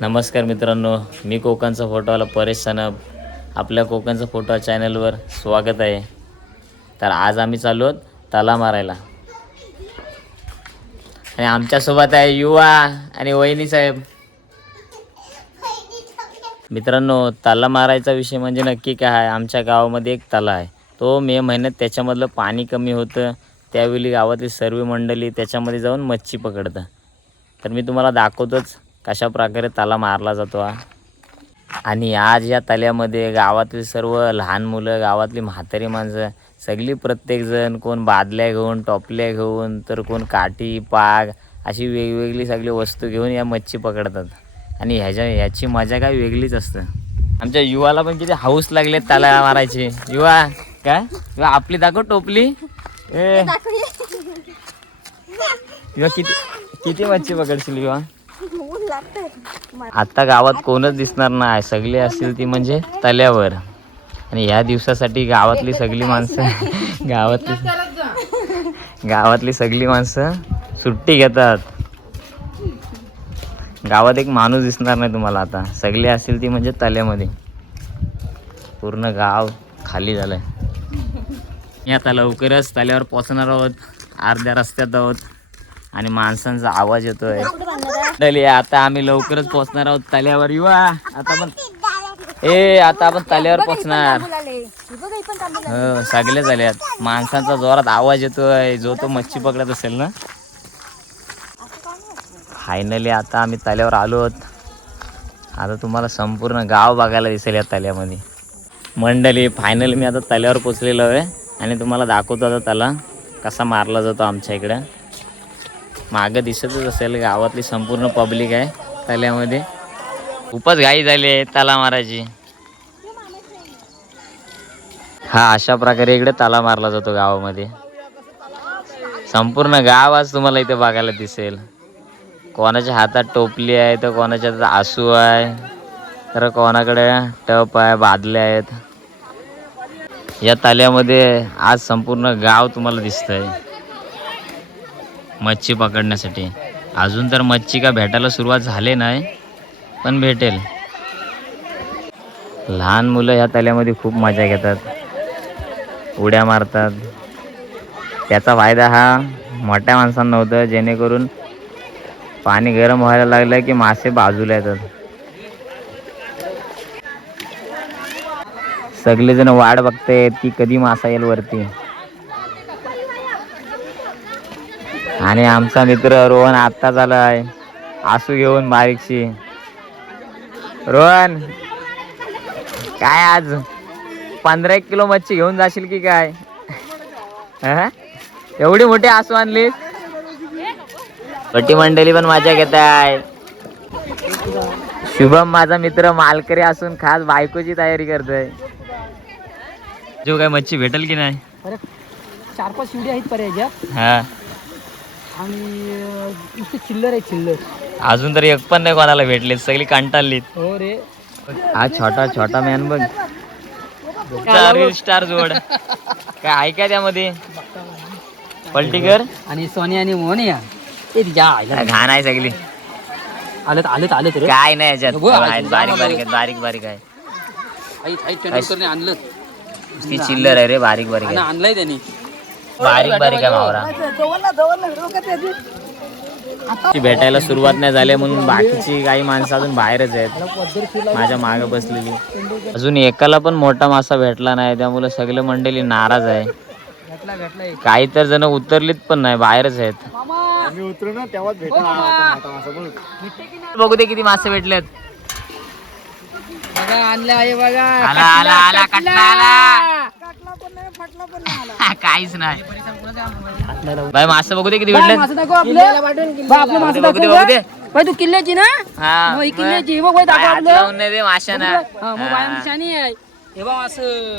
नमस्कार मित्रांनो मी कोकणचा फोटोवाला परेश सनब आपल्या कोकणचा फोटो चॅनलवर स्वागत आहे. तर आज आम्ही चाललो आहोत तला मारायला. आणि आमच्यासोबत आहे युवा आणि वहिनी साहेब. मित्रांनो तला मारायचा विषय म्हणजे नक्की काय? आहे आमच्या गावामध्ये एक तला आहे. तो मे महिन्यात त्याच्यामधलं पाणी कमी होतं. त्यावेळी गावातली सर्व मंडळी त्याच्यामध्ये जाऊन मच्छी पकडतं तर मी तुम्हाला दाखवतोच. कशा प्रकारे तला मारला जातो हा? आणि आज या तल्यामध्ये गावातील सर्व लहान मुलं गावातली म्हातारी माणसं सगळी प्रत्येकजण कोण बादल्या घेऊन टोपल्या घेऊन तर कोण काठी पाग अशी वेगवेगळी सगळी वस्तू घेऊन या मच्छी पकडतात. आणि ह्याच्या ह्याची मजा काय वेगळीच असतं. आमच्या युवाला पण किती हाऊस लागले तला मारायची. युवा काय? युवा आपली दाखव टोपली. ए. युवा किती किती मच्छी पकडशील युवा? आता गावात कोणच दिसणार नाही. सगळे असतील ती म्हणजे तल्यावर. आणि ह्या दिवसासाठी गावातली सगळी माणसं गावातली गावातली सगळी माणसं सुट्टी घेतात. गावात एक माणूस दिसणार नाही तुम्हाला आता. सगळे असतील ती म्हणजे तल्यामध्ये. पूर्ण गाव खाली झालंय. मी आता लवकरच तल्यावर पोचणार आहोत. अर्ध्या रस्त्यात आहोत. आणि माणसांचा आवाज येतोय. मंडळी, आता आम्ही लवकरच पोहोचणार आहोत तल्यावर युवा आता पण ए आता आपण तल्यावर पोहोचणार हो सगळे झाल्यात माणसांचा जोरात आवाज येतोय. जो तो मच्छी पकडत असेल ना. फायनली आता आम्ही तल्यावर आलो आहोत. आता तुम्हाला संपूर्ण गाव बघायला दिसेल या तल्यामध्ये मंडळी फायनली मी आता तल्यावर पोचलेलो आहे. आणि तुम्हाला दाखवतो आता त्याला कसा मारला जातो आमच्या इकडं. मागं दिसतच असेल गावातली संपूर्ण पब्लिक आहे तल्यामध्ये खूपच घाई झाली आहे ताला मारायची. हा अशा प्रकारे इकडे ताला मारला जातो गावामध्ये. संपूर्ण गाव आज तुम्हाला इथे बघायला दिसेल. कोणाच्या हातात टोपली आहे तर कोणाच्या हातात आसू आहे तर कोणाकडे टप आहे बादल्या आहेत. या ताल्यामध्ये आज संपूर्ण गाव तुम्हाला दिसतंय. मच्छी पकडण्यासाठी. अजून तर मच्छी का भेटायला सुरुवात झाली नाही पण भेटेल. लहान मुलं ह्या तल्यामध्ये खूप मजा घेतात. उड्या मारतात. त्याचा फायदा हा मोठ्या माणसांना होतं जेणेकरून पाणी गरम व्हायला लागलं की मासे बाजूला येतात. सगळेजण वाट बघते की कधी मासा येईल वरती. आणि आमचा मित्र रोहन आत्ताच आलाय. आसू घेऊन बारीकशी. रोहन काय आज? पंधरा एक किलो मच्छी घेऊन जाशील की काय? हा? एवढी मोठी आसू आणली? छोटी मंडळी पण मजा घेत आहे. शुभम माझा मित्र मालकरी असून खास बायकोची तयारी करतोय. जो काय मच्छी भेटेल की नाही? अरे चार पाच शिवडी आहेत पर्याय हा. आणि नुसते चिल्लर आहे चिल्लर. अजून तर एक पण नाही कोणाला भेटले सगळी कंटाळलीत. हो रे. हा छोटा छोटा मॅन बघ. रील स्टार जोड. काय आहे काय त्यामध्ये पलटीकर आणि सोनी आणि मोहन या ते तिच्या आईला घाण आहे सगळी. आलेत आलेत आलेत रे. काय नाही याच्यात. बारीक बारीक आहेत बारीक बारीक आहे. आई आई तेंडुलकरने आणलं ती चिल्लर आहे रे बारीक बारीक आणि आहे. आणलंय त्यांनी. बारीक बारीक आहे मावरा. ती भेटायला सुरुवात नाही झाली म्हणून बाकीची काही माणसं अजून बाहेरच आहेत. माझ्या मागे बसलेली. अजून एकाला पण मोठा मासा भेटला नाही त्यामुळे सगळे मंडळी नाराज आहे. भेटला भेटला एक. काही तर जण उतरलीत पण नाही बाहेरच आहेत. मामा! बघू दे किती मासे भेटलेत. बघा आणलं आहे बघा. आला आला आला कटला आला. काहीच नाही. बाय मासे बघू दे किती बाय, भेटलेत मासं दाखव आपलं. मासं बघू दे दाखव बघू दे. बाय, तू किल्ल्याची ना? हा. ही. किल्ल्याची. बघ दाखव आपलं. दे माशांना हा, मग बाय आमची शानी आहे. हे बघ असं.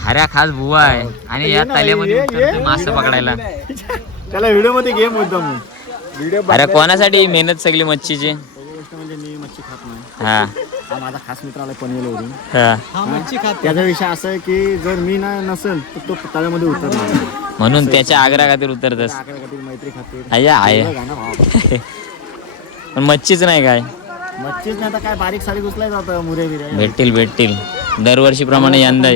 हऱ्या खास बुवा आहे. आणि या तल्यामध्ये उतरतो मासे पकडायला. त्याला व्हिडिओमध्ये गेम होता मग. व्हिडिओ अरे कोणासाठी मेहनत सगळी मच्छीची? गोष्ट म्हणजे मी मच्छी खात नाही. हा. हा माझा खास मित्र आला पनवेलवरून. हा. त्याचा विषय असा आहे की जर मी ना नसेल तर तो तळ्यामध्ये उतरणार म्हणून त्याच्या आग्रा खातीर उतरतस. आकडे खातीर मैत्री खातीर. अय्या आहे पण मच्छीच नाही काय? मच्छीच नाही तर काय बारीक सारीक उचलाय जातं मुरे बिरे. भेटतील भेटतील.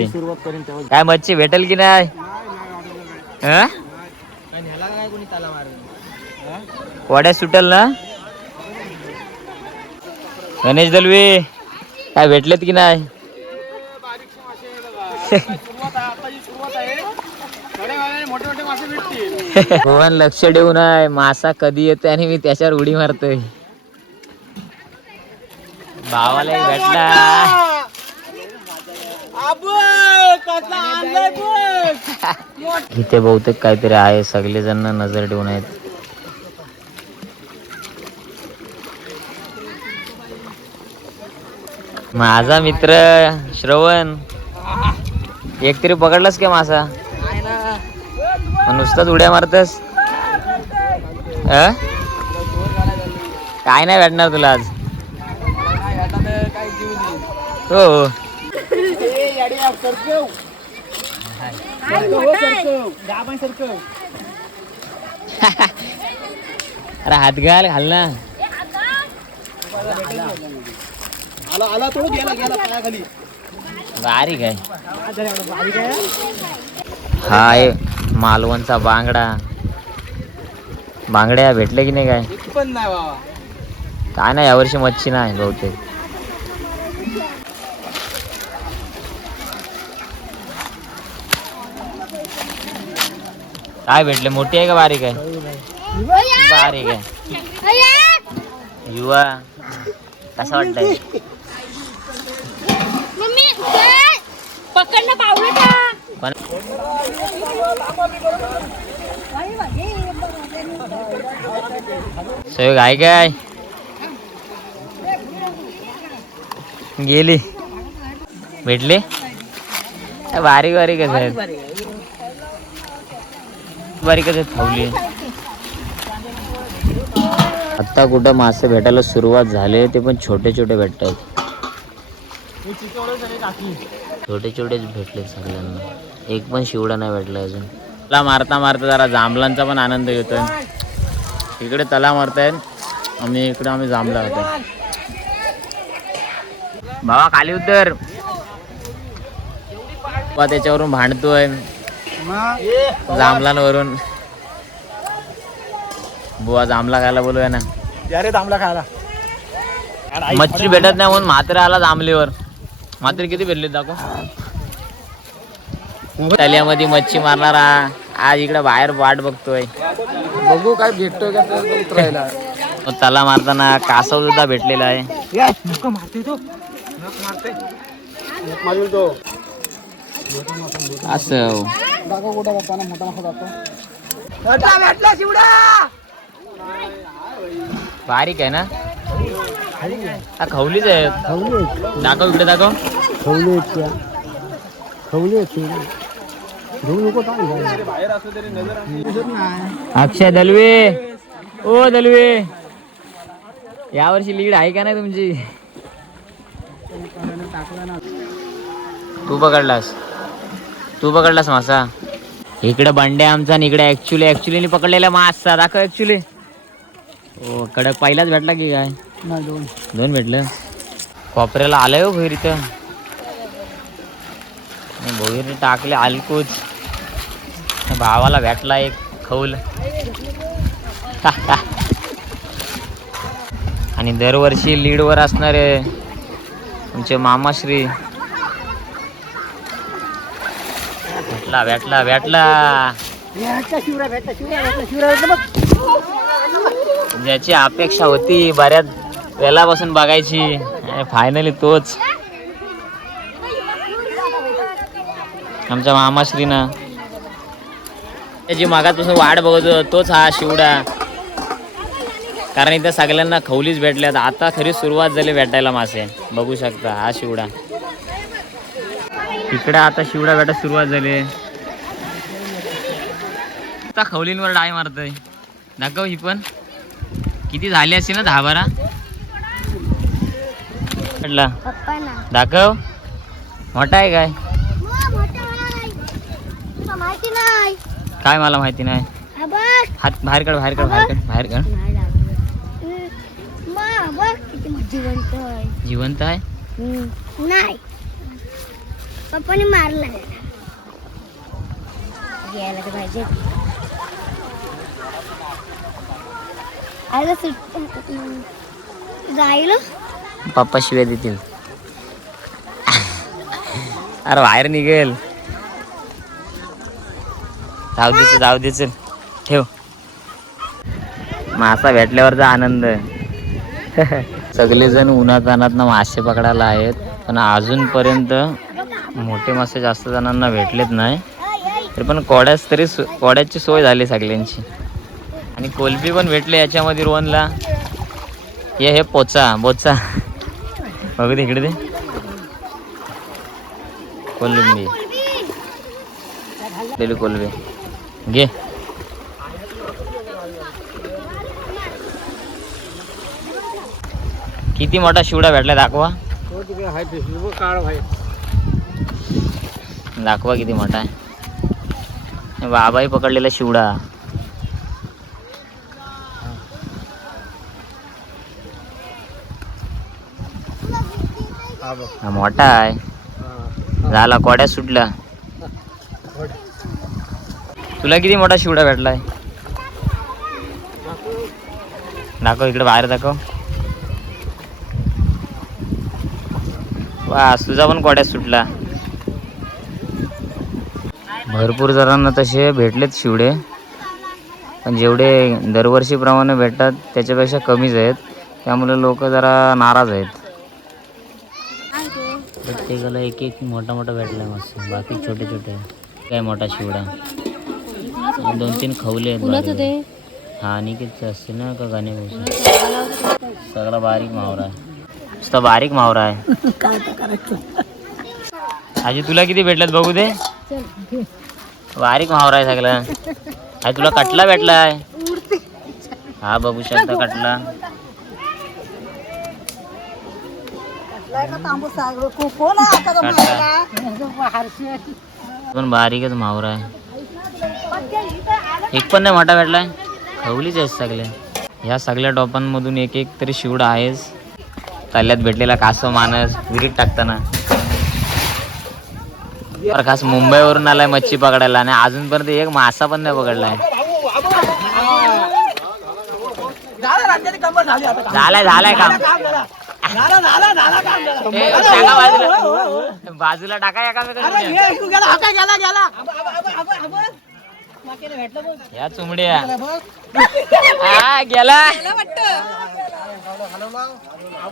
सुरुवात करेन तेव्हा काय मच्छी भेटेल की नाही? हं? वड्या सुटेल ना? गणेश दलवी. काय भेटलेत की नाही? भुवन लक्ष ठेवून आहे. मासा कधी येते आणि मी त्याच्यावर उडी मारतोय. भावाला भेटला. इथे बहुतेक काहीतरी आहे. सगळे जण नजर ठेवून आहेत. माझा मित्र श्रवण. एक तरी पकडलास का मासा? नुसताच उड्या मारतस? अ? काय नाही भेटणार तुला आज. हो. हो. अरे हात घाल घाल ना. आला आला तो गेला गेला पायाखाली. बारीक आहे हा आहे मालवणचा बांगडा. बांगड्या भेटले की नाही काय? पण नाही बाबा. काय नाही यावर्षी मच्छी नाही बहुतेक. काय भेटले? मोठी आहे का बारीक आहे? बारीक आहे. युवा. कसा वाटतंय? पकडलं पावलं का? सहयोग आहे काय? गेली. भेटले? बारीक बारीक आहे आहेत बारीकच आहेत खावली आता कुठं मासे भेटायला सुरुवात झाली ते पण छोटे छोटे भेटतात. छोटे छोटेच भेटले सगळ्यांना. एक पण शिवडा नाही भेटला अजून. तला मारता मारता जरा जांभळांचा पण आनंद घेतोय इकडे तला मारतायत आणि इकडे आम्ही जांभला होतो. बाबा खाली उतर. त्याच्यावरून भांडतोय. जांभलांवरून. बुवा जांभला खायला बोलूया ना. थांबला खायला. मच्छी भेटत नाही म्हणून म्हात्र आला जांभलीवर. मात्र किती भेटले दाखव. तल्यामध्ये मच्छी मारणारा आज इकडे बाहेर वाट बघतोय. बघू काय भेटतोय का तला मारताना कासव सुद्धा भेटलेला आहे. मारते तो. मारते मागील तो. असं. बारीक आहे ना? हा खवलीच आहे दाखव इकडे दाखव. खवली त्या खवली अक्षय दलवे. ओ दलवे. यावर्षी लीड आहे का नाही तुमची? तू पकडलास. तू पकडलास मासा. इकडे बंडे आमचा आणि इकडे ऍक्च्युली ऍक्च्युली पकडलेला मासा. दाखव ऍक्च्युली ओ कडक पहिलाच भेटला की काय? नाही दोन. दोन भेटलं. कोपऱ्याला आलंय हो भोईर इथं भोईर टाकले अलकूच भावाला भेटला एक खौल. आणि दरवर्षी लीडवर असणारे तुमचे मामाश्री. भेटला भेटला भेटला. ज्याची अपेक्षा होती बऱ्याच वेळापासून बघायची. फायनली तोच. आमच्या मामाश्रीनं. त्याची मागापासून वाट बघत तोच हा शिवडा. कारण इथं सगळ्यांना खवलीच भेटल्यात आता खरी सुरुवात झाली भेटायला मासे. बघू शकता हा शिवडा. इकडे आता शिवडा भेटायला सुरुवात झाली. आता खवलींवर डाय मारतोय. दाखव ही पण. किती झाली असेल ना दहा बारा? ना दाखव. मोठा आहे काय? माहिती नाही. काय मला माहिती नाही? हा हात बाहेर काढ बाहेर काढ बाहेर काढ बाहेर काढ. जिवंत आहे. नाही. पप्पाने मारला. घ्यायला तर पाहिजे. सुट जाईल पप्पा शिव्या देतील. अरे बाहेर निघेल. जाऊ दे जाऊ दे ठेव. मासा भेटल्यावरचा आनंद. सगळेजण उन्हात अनात मासे पकडायला आहेत पण अजूनपर्यंत मोठे मासे जास्त जणांना भेटलेत नाही. तरी पण कोड्याच तरी सो- कोड्याची सोय झाली सगळ्यांची. आणि कोल्फी पण भेटले याच्यामध्ये रोहनला. हे हे पोचा बोचा बघू दे इकडे दे. कोलंबी दिली कोलंबी घे. किती मोठा शिवडा भेटला दाखवा. दाखवा किती मोठा आहे. बाबाही पकडलेला शिवडा. हा मोठा आहे. झाला कोड्या सुटला तुला किती मोठा शिवडा भेटलाय? दाखव इकडे बाहेर दाखव. वा तुझा पण कोड्यात सुटला. भरपूर जणांना तसे भेटलेत शिवडे. पण जेवढे दरवर्षीप्रमाणे भेटतात त्याच्यापेक्षा कमीच आहेत. त्यामुळे लोक जरा नाराज आहेत. प्रत्येकाला एक एक मोठा मोठा भेटला मस्त. बाकी छोटे छोटे. काय मोठा शिवडा. दोन तीन खवले आहेत. हा अनिकेतच असते ना का गाणे सगळा बारीक मावरा आहे. नुसता बारीक मावरा आहे. आजी तुला किती भेटल्यात बघू दे. बारीक मावरा आहे सगळा. आई तुला कटला भेटलाय? हा बघू शकता कटला. पण बारीकच मावरा आहे. एक पण नाही मोठा भेटलाय. खवलीच आहेत सगळ्या ह्या सगळ्या टोपांमधून एक एक तरी शिवडा आहेच तल्यात भेटलेला कासव मानस विहिरीत टाकताना. बरं खास मुंबईवरून आलाय मच्छी पकडायला आणि अजूनपर्यंत एक मासा पण नाही पकडलाय. झालाय झालाय काम. ए, टाका बाजूला बाजूला टाका एकामेकांना या चुमड्या. हा गेला.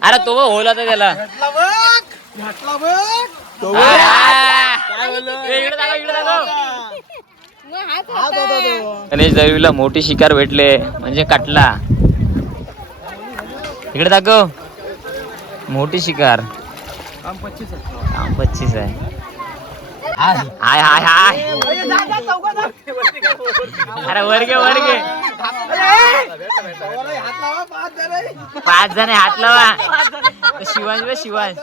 अरे तो बघ होला तर त्याला. आ, ए, इकडे दाखव, इकडे दाखव. गणेश दळवीला मोठी शिकार भेटले म्हणजे कटला. इकडे दाखव. मोठी शिकार. हा, पच्चीस आहे. हाय हाय हाय अरे वर्गे वर्गे. पाच जण आहे, हात लावा. शिवांश बे शिवांश.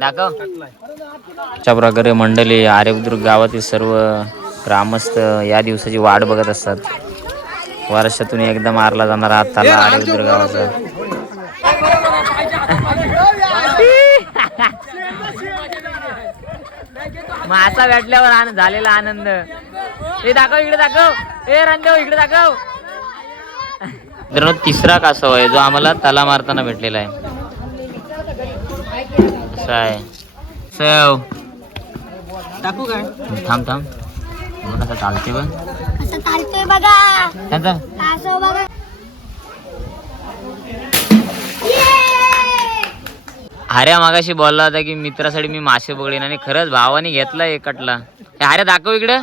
दाखव. अशा प्रकारे मंडळी आरेबुद्रुक गावातील सर्व ग्रामस्थ या दिवसाची वाट बघत असतात. वर्षातून एकदा मारला जाणारा हा तला आरेबुद्रुक गावाचा मासा भेटल्यावर आन- झालेला आनंद. हे दाखव इकडे दाखव. ए रणदेव इकडे दाखव. मित्रांनो तिसरा कासव आहे जो आम्हाला तला मारताना भेटलेला आहे. सव टाकू काय? थांब थांब. बघ कसं चालते बघ असं चालतोय बघा. बघा. हऱ्या मागाशी बोलला होता की मित्रासाठी मी मासे पकडीन आणि खरंच भावाने घेतला एक कटला. हे हऱ्या दाखव इकडे.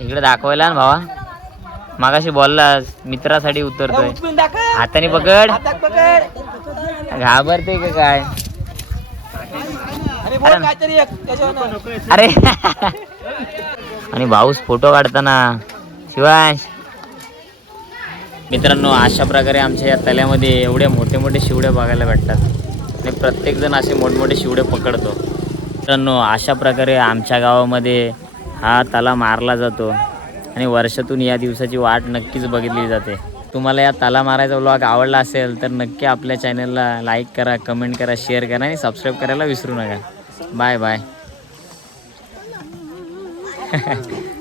इकडे दाखवायला ना भावा. मागाशी बोललास मित्रासाठी उतरतोय. हाताने पकड. घाबरते का काय? अरे अरे. आणि भाऊस फोटो काढताना. शिवांश. मित्रांनो अशा प्रकारे आमच्या या तल्यामध्ये एवढे मोठे मोठे शिवडे बघायला भेटतात. आणि प्रत्येकजण असे मोठमोठे शिवडे पकडतो. मित्रांनो अशा प्रकारे आमच्या गावामध्ये हा तला मारला जातो. आणि वर्षातून या दिवसाची वाट नक्कीच बघितली जाते. तुम्हाला या ताला मारायचा व्लॉग आवडला असेल तर नक्की आपल्या चॅनलला लाईक करा कमेंट करा शेअर करा आणि सबस्क्राईब करायला विसरू नका. bye bye.